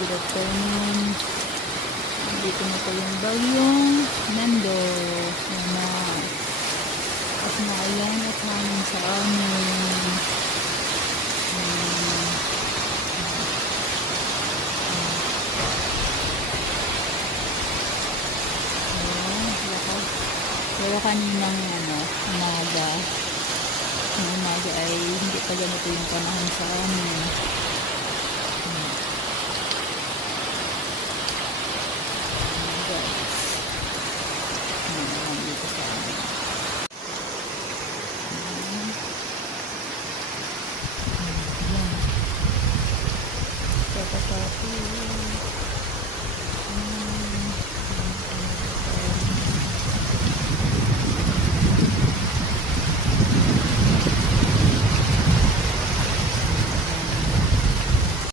good afternoon. Dito na po yung bagyong Nando. Na. At maulan at hangin sa amin. Pero kaninang ano, umaga, ng umaga ay hindi pa ganito yung panahon sa amin. Música